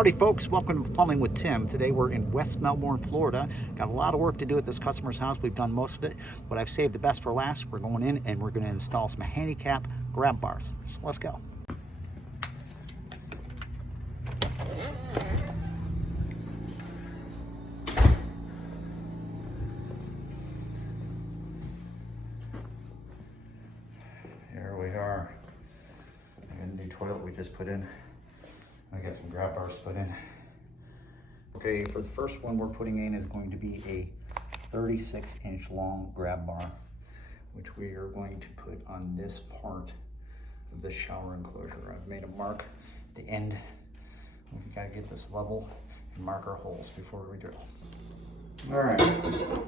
Howdy folks, welcome to Plumbing with Tim. Today we're in West Melbourne, Florida. Got a lot of work to do at this customer's house. We've done most of it, but I've saved the best for last. We're going in and we're going to install some handicap grab bars. So let's go. Here we are. I got a new toilet we just put in. I got some grab bars put in. Okay, for the first one we're putting in is going to be a 36-inch long grab bar, which we are going to put on this part of the shower enclosure. I've made a mark at the end. We've got to get this level and mark our holes before we drill. All right,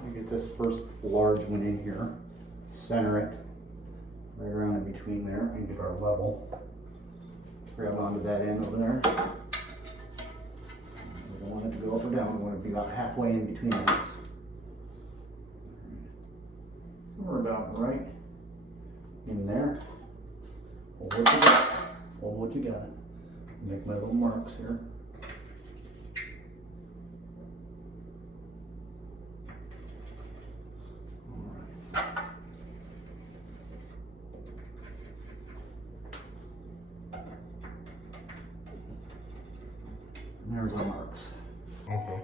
we get this first large one in here, center it right around in between there and get our level. Grab onto that end over there. We don't want it to go up or down. We want it to be about halfway in between them. So we're about right in there. Hold what you got. Hold what you got. Make my little marks here. There's the marks. Okay.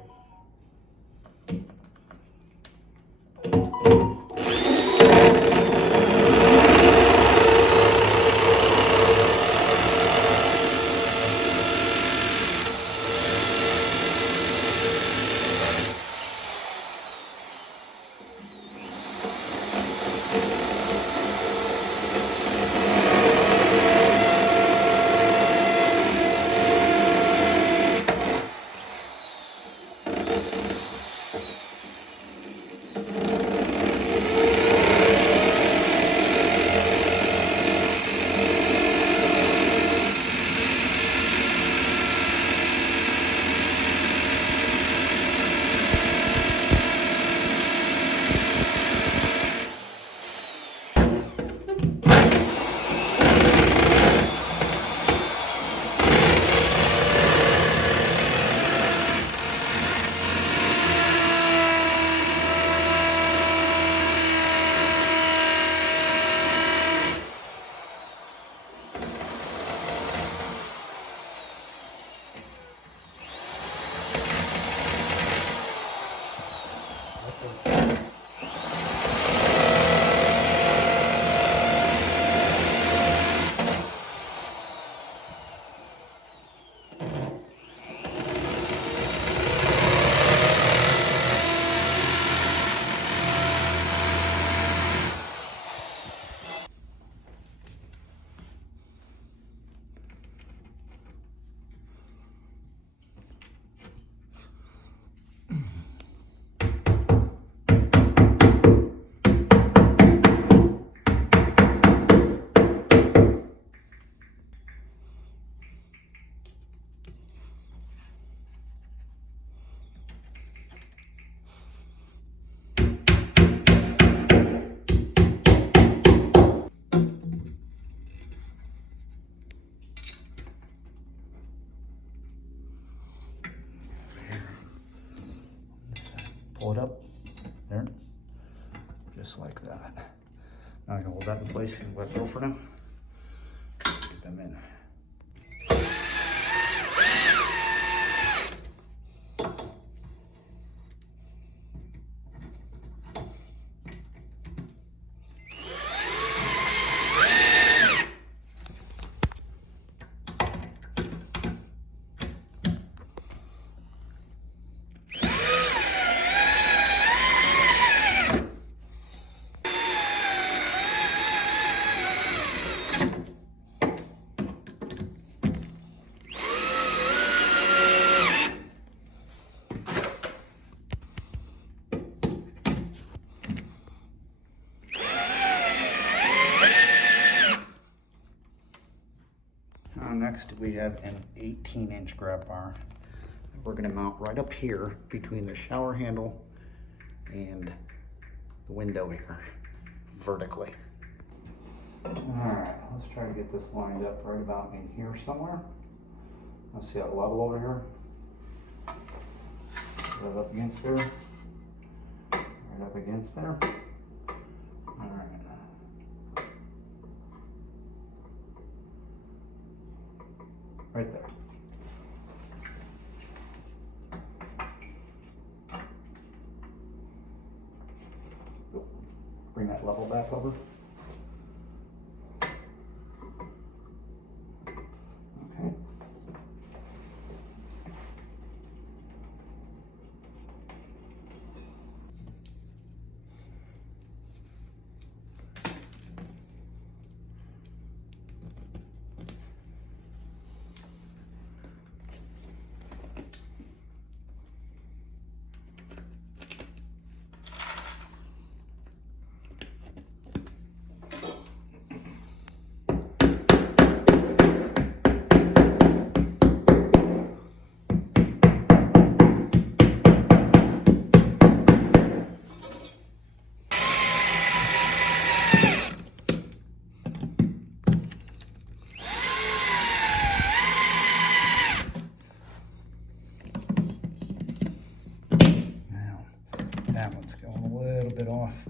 Pull it up, there, just like that. Now I can hold that in place and let go for now. Get them in. Next we have an 18-inch grab bar. We're going to mount right up here between the shower handle and the window here, vertically. Alright, let's try to get this lined up right about in here somewhere. Let's see that level over here. Put it up against there. Right up against there. All right. Right there. Bring that level back over. Okay. That one's going a little bit off.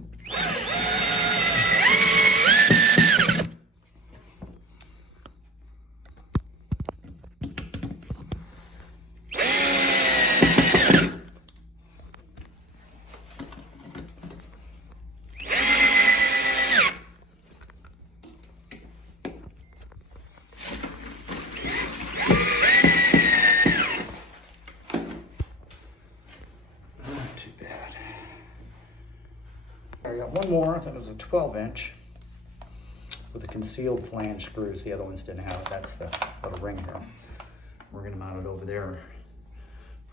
I got one more that was a 12-inch with a concealed flange screws. The other ones didn't have it. That's the little ring here. We're gonna mount it over there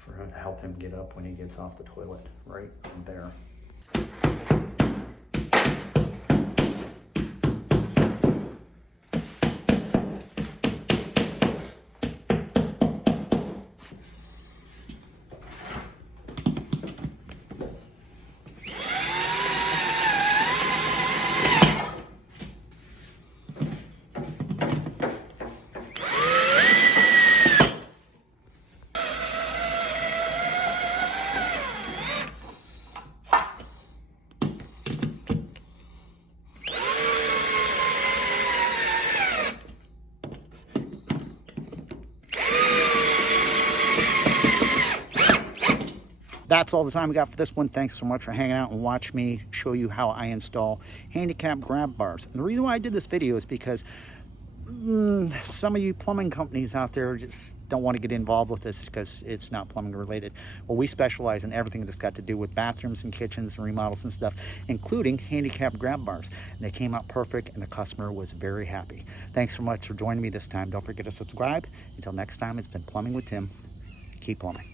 to help him get up when he gets off the toilet, right there. That's all the time we got for this one. Thanks so much for hanging out and watch me show you how I install handicap grab bars. And the reason why I did this video is because some of you plumbing companies out there just don't want to get involved with this because it's not plumbing related. Well, we specialize in everything that's got to do with bathrooms and kitchens and remodels and stuff, including handicap grab bars. And they came out perfect and the customer was very happy. Thanks so much for joining me this time. Don't forget to subscribe. Until next time, it's been Plumbing with Tim. Keep plumbing.